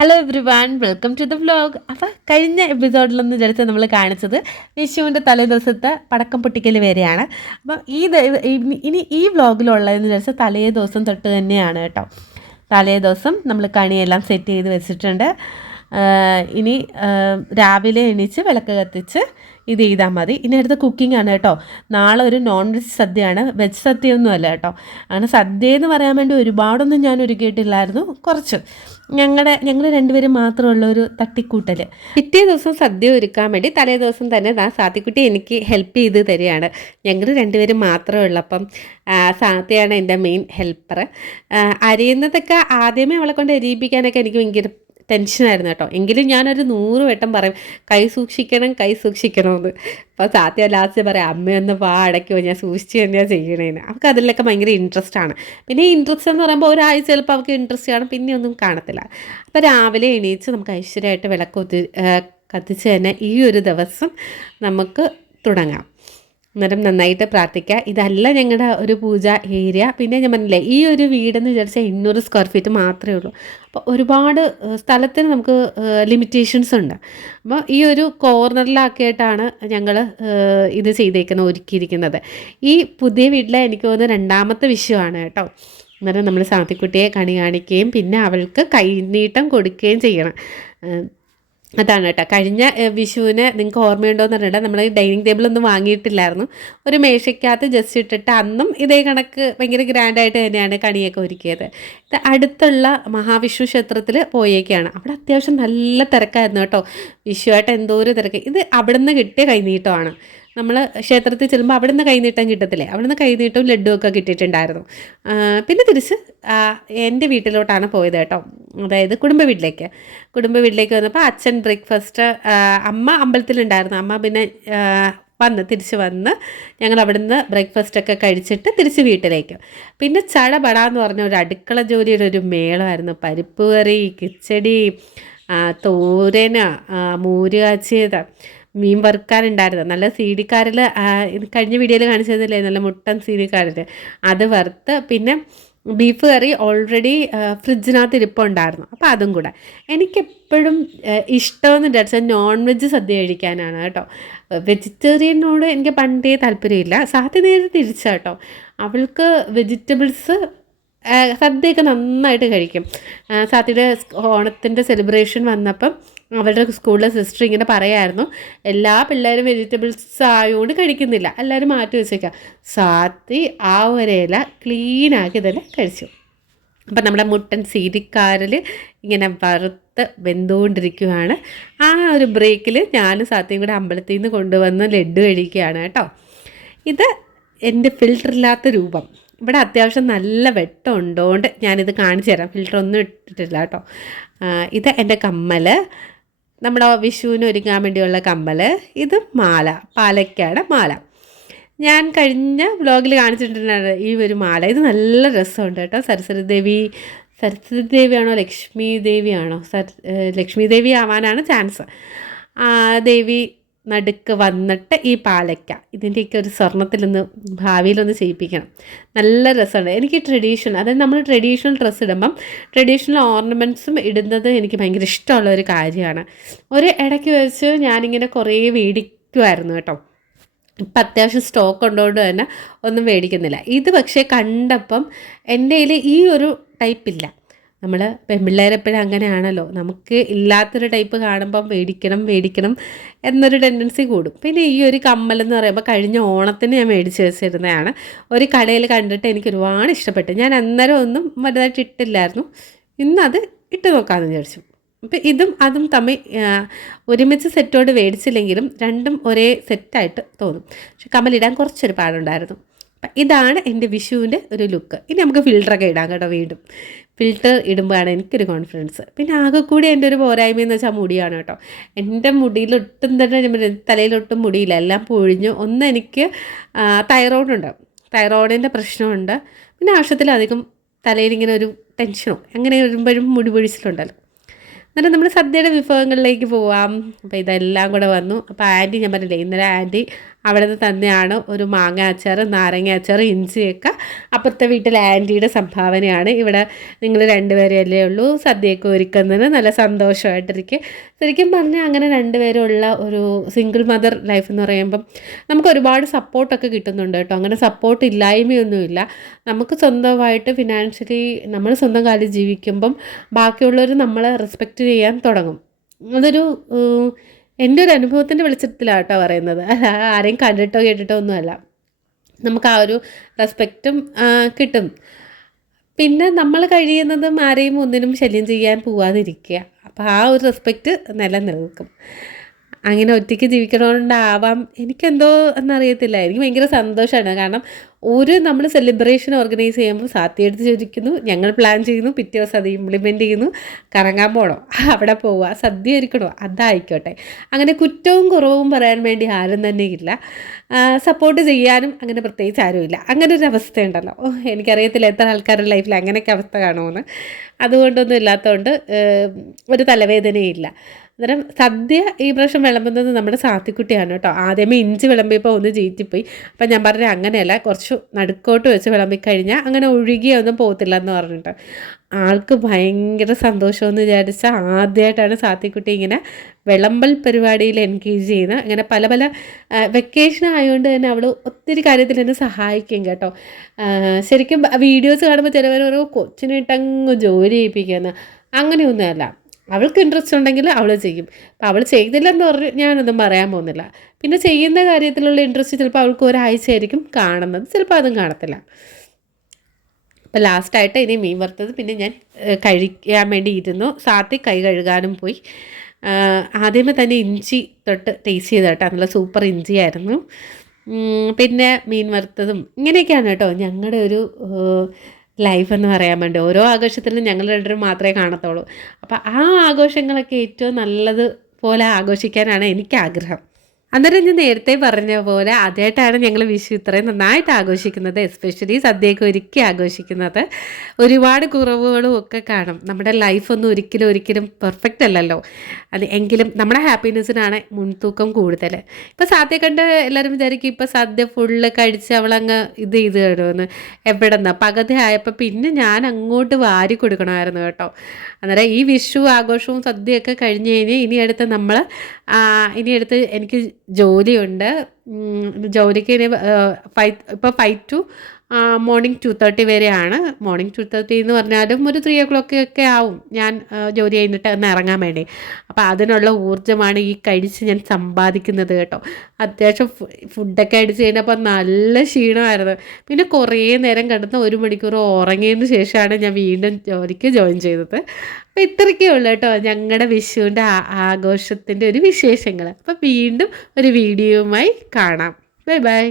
Hello everyone, welcome to the vlog. അപ്പോൾ കഴിഞ്ഞ എപ്പിസോഡിലൊന്നും വിചാരിച്ചാൽ നമ്മൾ കാണിച്ചത് വിഷുവിൻ്റെ തലേ ദിവസത്തെ പടക്കം പൊട്ടിക്കൽ വരെയാണ്. അപ്പം ഇനി ഈ വ്ലോഗിലുള്ളതെന്ന് വിചാരിച്ചാൽ തലേ ദിവസം തൊട്ട് തന്നെയാണ് കേട്ടോ. തലേ ദിവസം നമ്മൾ കണിയെല്ലാം സെറ്റ് ചെയ്ത് വെച്ചിട്ടുണ്ട്. ഇനി രാവിലെ എണീച്ച് വിളക്ക് കത്തിച്ച് ഇത് ചെയ്താൽ മതി. ഇനി അടുത്ത കുക്കിംഗ് ആണ് കേട്ടോ. നാളെ ഒരു നോൺ വെജ് സദ്യയാണ്, വെജ് സദ്യയൊന്നും അല്ല കേട്ടോ. അങ്ങനെ സദ്യ എന്ന് പറയാൻ വേണ്ടി ഒരുപാടൊന്നും ഞാൻ ഒരുക്കിയിട്ടില്ലായിരുന്നു, കുറച്ച് ഞങ്ങൾ രണ്ടുപേരും മാത്രമുള്ള ഒരു തട്ടിക്കൂട്ടൽ. പിറ്റേ ദിവസം സദ്യ ഒരുക്കാൻ വേണ്ടി തലേ ദിവസം തന്നെ സാത്തിക്കുട്ടി എനിക്ക് ഹെൽപ്പ് ചെയ്ത് തരികയാണ്. ഞങ്ങൾ രണ്ടുപേരും മാത്രമേ ഉള്ളപ്പം സാത്തിയാണ് എൻ്റെ മെയിൻ ഹെൽപ്പർ. അരിയുന്നതൊക്കെ ആദ്യമേ അവളെ കൊണ്ട് അരിയിപ്പിക്കാനൊക്കെ എനിക്ക് ഭയങ്കര ടെൻഷനായിരുന്നു കേട്ടോ. എങ്കിലും ഞാനൊരു 100 വട്ടം പറയും കൈ സൂക്ഷിക്കണമെന്ന്. അപ്പോൾ സാത്യ ലാസ്റ്റ് പറയാം, അമ്മയൊന്ന് അടയ്ക്കുമോ, ഞാൻ സൂക്ഷിച്ച് തന്നെയാണ് ചെയ്യണേന്ന്. അവൾക്ക് അതിലൊക്കെ ഭയങ്കര ഇൻട്രസ്റ്റ് ആണ്. പിന്നെ ഈ ഇൻട്രസ്റ്റ് എന്ന് പറയുമ്പോൾ ഒരാഴ്ച ചിലപ്പോൾ അവൾക്ക് ഇൻട്രസ്റ്റ് കാണും, പിന്നെ ഒന്നും കാണത്തില്ല. അപ്പോൾ രാവിലെ എണീച്ച് നമുക്ക് ഐശ്വര്യമായിട്ട് വിളക്ക് കത്തിച്ച് തന്നെ ഈ ഒരു ദിവസം നമുക്ക് തുടങ്ങാം. അന്നേരം നന്നായിട്ട് പ്രാർത്ഥിക്കുക. ഇതല്ല ഞങ്ങളുടെ ഒരു പൂജ ഏരിയ. പിന്നെ ഞാൻ പറഞ്ഞില്ലേ, ഈ ഒരു വീടെന്ന് വിചാരിച്ചാൽ 800 സ്ക്വയർ ഫീറ്റ് മാത്രമേ ഉള്ളൂ. അപ്പോൾ ഒരുപാട് സ്ഥലത്തിന് നമുക്ക് ലിമിറ്റേഷൻസ് ഉണ്ട്. അപ്പോൾ ഈ ഒരു കോർണറിലാക്കിയിട്ടാണ് ഞങ്ങൾ ഇത് ഒരുക്കിയിരിക്കുന്നത്. ഈ പുതിയ വീട്ടിലെ എനിക്ക് തോന്നുന്നത് 2ാമത്തെ വിഷുവാണ് കേട്ടോ. അന്നേരം നമ്മൾ സാത്തിക്കുട്ടിയെ കണി കാണിക്കുകയും പിന്നെ അവൾക്ക് കൈനീട്ടം കൊടുക്കുകയും ചെയ്യണം. അതാണ് കേട്ടോ. കഴിഞ്ഞ വിഷുവിന് നിങ്ങൾക്ക് ഓർമ്മയുണ്ടോയെന്ന് പറഞ്ഞിട്ട് നമ്മൾ ഡൈനിങ് ടേബിളൊന്നും വാങ്ങിയിട്ടില്ലായിരുന്നു. ഒരു മേശയ്ക്കകത്ത് ജസ്റ്റ് ഇട്ടിട്ട് അന്നും ഇതേ കണക്ക് ഭയങ്കര ഗ്രാൻഡായിട്ട് തന്നെയാണ് കണിയൊക്കെ ഒരുക്കിയത്. ഇത് അടുത്തുള്ള മഹാവിഷ്ണു ക്ഷേത്രത്തിൽ പോയേക്കാണ്. അവിടെ അത്യാവശ്യം നല്ല തിരക്കായിരുന്നു കേട്ടോ. വിഷുവായിട്ട് എന്തോ ഒരു തിരക്ക്. ഇത് അവിടെ നിന്ന് കിട്ടിയ കൈനീട്ടമാണ്. നമ്മൾ ക്ഷേത്രത്തിൽ ചെല്ലുമ്പോൾ അവിടെ നിന്ന് കൈനീട്ടം കിട്ടത്തില്ലേ, അവിടെ നിന്ന് കൈനീട്ടവും ലഡ്ഡുമൊക്കെ കിട്ടിയിട്ടുണ്ടായിരുന്നു. പിന്നെ തിരിച്ച് എൻ്റെ വീട്ടിലോട്ടാണ് പോയത് കേട്ടോ. അതായത് കുടുംബ വീട്ടിലേക്ക് വന്നപ്പോൾ അച്ഛൻ ബ്രേക്ക്ഫാസ്റ്റ്, അമ്മ അമ്പലത്തിലുണ്ടായിരുന്നു. അമ്മ പിന്നെ തിരിച്ച് വന്ന് ഞങ്ങൾ അവിടുന്ന് ബ്രേക്ക്ഫാസ്റ്റൊക്കെ കഴിച്ചിട്ട് തിരിച്ച് വീട്ടിലേക്ക്. പിന്നെ ചടപട എന്ന് പറഞ്ഞ ഒരു അടുക്കള ജോലിയുടെ ഒരു മേളമായിരുന്നു. പരിപ്പ് കറി, കിച്ചടി, തോരൻ, മോര് കാച്ചിയത്, മീൻ വറുക്കാനുണ്ടായിരുന്നു. നല്ല സീഡിക്കാരിൽ കഴിഞ്ഞ വീഡിയോയിൽ കാണിച്ചതല്ലേ, നല്ല മുട്ടൻ സീഡിക്കാരിൽ അത് വറുത്ത്, പിന്നെ ബീഫ് കറി ഓൾറെഡി ഫ്രിഡ്ജിനകത്ത് ഇരിപ്പുണ്ടായിരുന്നു. അപ്പോൾ അതും കൂടെ. എനിക്കെപ്പോഴും ഇഷ്ടമെന്ന് വിചാരിച്ചാൽ നോൺ വെജ് സദ്യ കഴിക്കാനാണ് കേട്ടോ. വെജിറ്റേറിയനോട് എനിക്ക് പണ്ടേ താല്പര്യമില്ല. സാധ്യത നേരെ തിരിച്ചാട്ടോ. അവൾക്ക് വെജിറ്റബിൾസ് സദ്യയൊക്കെ നന്നായിട്ട് കഴിക്കും. സാത്തിയുടെ ഓണത്തിൻ്റെ സെലിബ്രേഷൻ വന്നപ്പം അവരുടെ സ്കൂളിലെ സിസ്റ്റർ ഇങ്ങനെ പറയായിരുന്നു, എല്ലാ പിള്ളേരും വെജിറ്റബിൾസ് ആയതുകൊണ്ട് കഴിക്കുന്നില്ല, എല്ലാവരും മാറ്റി വെച്ചേക്കാം. സാത്തി ആ ഒരില ക്ലീനാക്കി തന്നെ കഴിച്ചു. അപ്പം നമ്മുടെ മുട്ടൻ സീരിക്കാരിൽ ഇങ്ങനെ വറുത്ത് വെന്തുകൊണ്ടിരിക്കുകയാണ്. ആ ഒരു ബ്രേക്കിൽ ഞാനും സാത്തിയും കൂടെ അമ്പലത്തിൽ നിന്ന് കൊണ്ടുവന്ന് ലഡ്ഡു കഴിക്കുകയാണ് കേട്ടോ. ഇത് എൻ്റെ ഫിൽറ്ററില്ലാത്ത രൂപം. ഇവിടെ അത്യാവശ്യം നല്ല വെട്ടം ഉണ്ടോണ്ട് ഞാനിത് കാണിച്ചു തരാം. ഫിൽറ്ററൊന്നും ഇട്ടിട്ടില്ല കേട്ടോ. ഇത് എൻ്റെ കമ്മൽ, നമ്മുടെ വിഷുവിന് ഒരുങ്ങാൻ വേണ്ടിയുള്ള കമ്മൽ. ഇത് മാല, പാലക്കാട് മാല. ഞാൻ കഴിഞ്ഞ വ്ലോഗിൽ കാണിച്ചിട്ടുണ്ടായിരുന്നു ഈ ഒരു മാല. ഇത് നല്ല രസമുണ്ട് കേട്ടോ. സരസ്വതി ദേവിയാണോ ലക്ഷ്മി ദേവിയാണോ? ലക്ഷ്മി ദേവി ആവാനാണ് ചാൻസ്. ദേവി നടുക്ക് വന്നിട്ട് ഈ പാലയ്ക്ക, ഇതിൻ്റെയൊക്കെ ഒരു സ്വർണ്ണത്തിലൊന്ന് ഭാവിയിലൊന്ന് ചെയ്യിപ്പിക്കണം. നല്ല രസമുണ്ട്. എനിക്ക് അതായത് നമ്മൾ ട്രഡീഷണൽ ഡ്രസ്സ് ഇടുമ്പം ട്രഡീഷണൽ ഓർണമെൻറ്റ്സും ഇടുന്നത് എനിക്ക് ഭയങ്കര ഇഷ്ടമുള്ള ഒരു കാര്യമാണ്. ഒരു ഇടയ്ക്ക് വെച്ച് ഞാനിങ്ങനെ കുറേ മേടിക്കുമായിരുന്നു കേട്ടോ. ഇപ്പം അത്യാവശ്യം സ്റ്റോക്ക് ഉള്ളതുകൊണ്ട് തന്നെ ഒന്നും മേടിക്കുന്നില്ല. ഇത് പക്ഷേ കണ്ടപ്പം എൻ്റെ കയ്യിൽ ഈ ഒരു ടൈപ്പില്ല. നമ്മൾ പെൺപിള്ളേരെപ്പോഴും അങ്ങനെയാണല്ലോ, നമുക്ക് ഇല്ലാത്തൊരു ടൈപ്പ് കാണുമ്പം മേടിക്കണം എന്നൊരു ടെൻഡൻസി കൂടും. പിന്നെ ഈ ഒരു കമ്മലെന്ന് പറയുമ്പോൾ കഴിഞ്ഞ ഓണത്തിന് ഞാൻ മേടിച്ച് വെച്ചിരുന്നതാണ്. ഒരു കടയിൽ കണ്ടിട്ട് എനിക്ക് ഒരുപാട് ഇഷ്ടപ്പെട്ടു. ഞാൻ അന്നേരം ഒന്നും വലുതായിട്ട് ഇട്ടില്ലായിരുന്നു. ഇന്നത് ഇട്ട് നോക്കാമെന്ന് വിചാരിച്ചു. അപ്പോൾ അതും തമ്മിൽ ഒരുമിച്ച് സെറ്റോട് മേടിച്ചില്ലെങ്കിലും രണ്ടും ഒരേ സെറ്റായിട്ട് തോന്നും. പക്ഷെ കമ്മലിടാൻ കുറച്ചൊരു പാടുണ്ടായിരുന്നു. ഇതാണ് എൻ്റെ വിഷുവിൻ്റെ ഒരു ലുക്ക്. ഇനി നമുക്ക് ഫിൽറ്ററൊക്കെ ഇടാം കേട്ടോ. വീണ്ടും ഫിൽറ്റർ ഇടുമ്പോഴാണ് എനിക്കൊരു കോൺഫിഡൻസ്. പിന്നെ ആകെ കൂടി എൻ്റെ ഒരു പോരായ്മയെന്ന് വെച്ചാൽ മുടിയാണ് കേട്ടോ. എൻ്റെ മുടിയിലൊട്ടും തന്നെ തലയിലൊട്ടും മുടിയില്ല, എല്ലാം പൊഴിഞ്ഞു. ഒന്ന് എനിക്ക് തൈറോയിഡിൻ്റെ പ്രശ്നമുണ്ട്. പിന്നെ ആവശ്യത്തിലധികം തലയിലിങ്ങനെ ഒരു ടെൻഷനോ അങ്ങനെ വരുമ്പോഴും മുടി പൊഴിച്ചിട്ടുണ്ടല്ലോ. എന്നിട്ട് നമ്മൾ സദ്യയുടെ വിഭവങ്ങളിലേക്ക് പോവാം. അപ്പോൾ ഇതെല്ലാം കൂടെ വന്നു. അപ്പോൾ ആൻറ്റി ഞാൻ പറഞ്ഞില്ലേ ഇന്നലെ ആൻറ്റി അവിടെ നിന്ന് തന്നെയാണ് ഒരു മാങ്ങ അച്ചാർ, നാരങ്ങ അച്ചാർ, ഇഞ്ചിയൊക്കെ അപ്പുറത്തെ വീട്ടിലെ ആൻറ്റിയുടെ സംഭാവനയാണ്. ഇവിടെ നിങ്ങൾ രണ്ടുപേരല്ലേ ഉള്ളൂ, സദ്യയൊക്കെ ഒരുക്കുന്നതിന് നല്ല സന്തോഷമായിട്ടിരിക്കും. ശരിക്കും പറഞ്ഞാൽ അങ്ങനെ രണ്ടുപേരുള്ള ഒരു സിംഗിൾ മദർ ലൈഫ് എന്ന് പറയുമ്പം നമുക്ക് ഒരുപാട് സപ്പോർട്ടൊക്കെ കിട്ടുന്നുണ്ട് കേട്ടോ. അങ്ങനെ സപ്പോർട്ട് ഇല്ലായ്മയൊന്നുമില്ല. നമുക്ക് സ്വന്തമായിട്ട് ഫിനാൻഷ്യലി നമ്മൾ സ്വന്തം കാലിൽ ജീവിക്കുമ്പം ബാക്കിയുള്ളവർ നമ്മളെ റെസ്പെക്റ്റ് ചെയ്യാൻ തുടങ്ങും. അതൊരു എൻ്റെ ഒരു അനുഭവത്തിൻ്റെ വെളിച്ചത്തിലാണ് കേട്ടോ പറയുന്നത്. ആരെയും കണ്ടിട്ടോ കേട്ടിട്ടോ ഒന്നുമല്ല. നമുക്ക് ആ ഒരു റെസ്പെക്റ്റും കിട്ടും. പിന്നെ നമ്മൾ കഴിയുന്നതും ആരെയും ഒന്നിനും ശല്യം ചെയ്യാൻ പോവാതിരിക്കുക. അപ്പോൾ ആ ഒരു റെസ്പെക്റ്റ് നിലനിൽക്കും. അങ്ങനെ ഒറ്റയ്ക്ക് ജീവിക്കണോണ്ടാവാം എനിക്കെന്തോ എന്നറിയത്തില്ല, എനിക്ക് ഭയങ്കര സന്തോഷമാണ്. കാരണം നമ്മൾ സെലിബ്രേഷൻ ഓർഗനൈസ് ചെയ്യുമ്പോൾ സാത്തി എടുത്ത് ചോദിക്കുന്നു, ഞങ്ങൾ പ്ലാൻ ചെയ്യുന്നു, പിറ്റേ ദിവസം അത് ഇംപ്ലിമെൻറ്റ് ചെയ്യുന്നു, കറങ്ങാൻ പോകണോ അവിടെ പോവുക, സദ്യ ഒരുക്കണോ അതായിക്കോട്ടെ. അങ്ങനെ കുറ്റവും കുറവും പറയാൻ വേണ്ടി ആരും തന്നെ ഇല്ല, സപ്പോർട്ട് ചെയ്യാനും അങ്ങനെ പ്രത്യേകിച്ച് ആരുമില്ല. അങ്ങനെ ഒരു അവസ്ഥയുണ്ടല്ലോ, എനിക്കറിയത്തില്ല എത്ര ആൾക്കാരുടെ ലൈഫിൽ അങ്ങനെയൊക്കെ അവസ്ഥ കാണുമെന്ന്. അതുകൊണ്ടൊന്നും ഇല്ലാത്തതുകൊണ്ട് ഒരു തലവേദനയില്ല. അന്നേരം സദ്യ ഈ പ്രാവശ്യം വിളമ്പുന്നത് നമ്മുടെ സാത്തിക്കുട്ടിയാണ് കേട്ടോ. ആദ്യമേ ഇഞ്ചി വിളമ്പിയപ്പോൾ ഒന്ന് ചീറ്റിപ്പോയി. അപ്പം ഞാൻ പറഞ്ഞ അങ്ങനെയല്ല, കുറച്ച് നടുക്കോട്ട് വെച്ച് വിളമ്പിക്കഴിഞ്ഞാൽ അങ്ങനെ ഒഴുകിയൊന്നും പോകത്തില്ല എന്ന് പറഞ്ഞിട്ട് ആൾക്ക് ഭയങ്കര സന്തോഷമെന്ന് വിചാരിച്ചാൽ ആദ്യമായിട്ടാണ് സാത്തിക്കുട്ടി ഇങ്ങനെ വിളമ്പൽ പരിപാടിയിൽ എൻഗേജ് ചെയ്യുന്നത്. അങ്ങനെ പല പല വെക്കേഷൻ ആയതുകൊണ്ട് തന്നെ അവൾ ഒത്തിരി കാര്യത്തിൽ എന്നെ സഹായിക്കും കേട്ടോ. ശരിക്കും വീഡിയോസ് കാണുമ്പോൾ ചിലവർ ഓരോ കൊച്ചിനിട്ടങ്ങ് ജോലി ചെയ്യിപ്പിക്കുന്ന അങ്ങനെയൊന്നുമല്ല. അവൾക്ക് ഇൻട്രസ്റ്റ് ഉണ്ടെങ്കിൽ അവൾ ചെയ്യും. അപ്പോൾ അവൾ ചെയ്തില്ലെന്ന് പറഞ്ഞ് ഞാനൊന്നും പറയാൻ പോകുന്നില്ല. പിന്നെ ചെയ്യുന്ന കാര്യത്തിലുള്ള ഇൻട്രസ്റ്റ് ചിലപ്പോൾ അവൾക്ക് ഒരാഴ്ചയായിരിക്കും കാണുന്നത്, ചിലപ്പോൾ അതും കാണത്തില്ല. അപ്പോൾ ലാസ്റ്റായിട്ട് ഇനി മീൻ വറുത്തത് പിന്നെ ഞാൻ കഴിക്കാൻ വേണ്ടി ഇരുന്നു. സാത്തി കൈ കഴുകാനും പോയി. ആദ്യമേ തന്നെ ഇഞ്ചി തൊട്ട് ടേസ്റ്റ് ചെയ്ത് കേട്ടോ, നല്ല സൂപ്പർ ഇഞ്ചിയായിരുന്നു. പിന്നെ മീൻ വറുത്തതും ഇങ്ങനെയൊക്കെയാണ് കേട്ടോ ഞങ്ങളുടെ ഒരു ലൈഫ് എന്ന് പറയാൻ വേണ്ടി. ഓരോ ആഘോഷത്തിലും ഞങ്ങൾ രണ്ടുപേരും മാത്രമേ കാണത്തുള്ളൂ. അപ്പോൾ ആ ആഘോഷങ്ങളൊക്കെ ഏറ്റവും നല്ലത് പോലെ ആഘോഷിക്കാനാണ് എനിക്ക് ആഗ്രഹം. അന്നേരം ഞാൻ നേരത്തെ പറഞ്ഞ പോലെ ആദ്യമായിട്ടാണ് ഞങ്ങൾ വിഷു ഇത്രയും നന്നായിട്ട് ആഘോഷിക്കുന്നത്, എസ്പെഷ്യലി സദ്യയൊക്കെ ഒരുക്കി ആഘോഷിക്കുന്നത്. ഒരുപാട് കുറവുകളും ഒക്കെ കാണും. നമ്മുടെ ലൈഫൊന്നും ഒരിക്കലും പെർഫെക്റ്റ് അല്ലല്ലോ. അത് എങ്കിലും നമ്മുടെ ഹാപ്പിനെസ്സിനാണ് മുൻതൂക്കം കൂടുതൽ. ഇപ്പോൾ സദ്യ കണ്ട് എല്ലാവരും വിചാരിക്കും ഇപ്പോൾ സദ്യ ഫുള്ള് കഴിച്ച് അവളങ്ങ് ഇത് ചെയ്ത് കിടുമെന്ന്. എവിടെ നിന്നാ പകുതി ആയപ്പോൾ പിന്നെ ഞാൻ അങ്ങോട്ട് വാരി കൊടുക്കണമായിരുന്നു കേട്ടോ. അന്നേരം ഈ വിഷു ആഘോഷവും സദ്യയൊക്കെ കഴിഞ്ഞ് കഴിഞ്ഞ് ഇനി അടുത്ത് എനിക്ക് ജോലിയുണ്ട്. ജോലിക്ക് ഇനി ഇപ്പോൾ 5 to മോർണിംഗ് 2:30 വരെയാണ്. മോർണിംഗ് 2:30 എന്ന് പറഞ്ഞാലും ഒരു 3 o'clock ഒക്കെ ആവും ഞാൻ ജോലി കഴിഞ്ഞിട്ട് ഒന്ന് ഇറങ്ങാൻ വേണ്ടി. അപ്പോൾ അതിനുള്ള ഊർജ്ജമാണ് ഈ കഴിച്ച് ഞാൻ സമ്പാദിക്കുന്നത് കേട്ടോ. അത്യാവശ്യം ഫുഡൊക്കെ അടിച്ച് കഴിഞ്ഞപ്പോൾ നല്ല ക്ഷീണമായിരുന്നു. പിന്നെ കുറേ നേരം കിടന്ന് 1 മണിക്കൂർ ഉറങ്ങിയതിന് ശേഷമാണ് ഞാൻ വീണ്ടും ജോലിക്ക് ജോയിൻ ചെയ്തത്. അപ്പോൾ ഇത്രയൊക്കെ ഉള്ളൂ കേട്ടോ ഞങ്ങളുടെ വിഷുവിൻ്റെ ആഘോഷത്തിൻ്റെ ഒരു വിശേഷങ്ങൾ. അപ്പോൾ വീണ്ടും ഒരു വീഡിയോയുമായി കാണാം. Bye bye.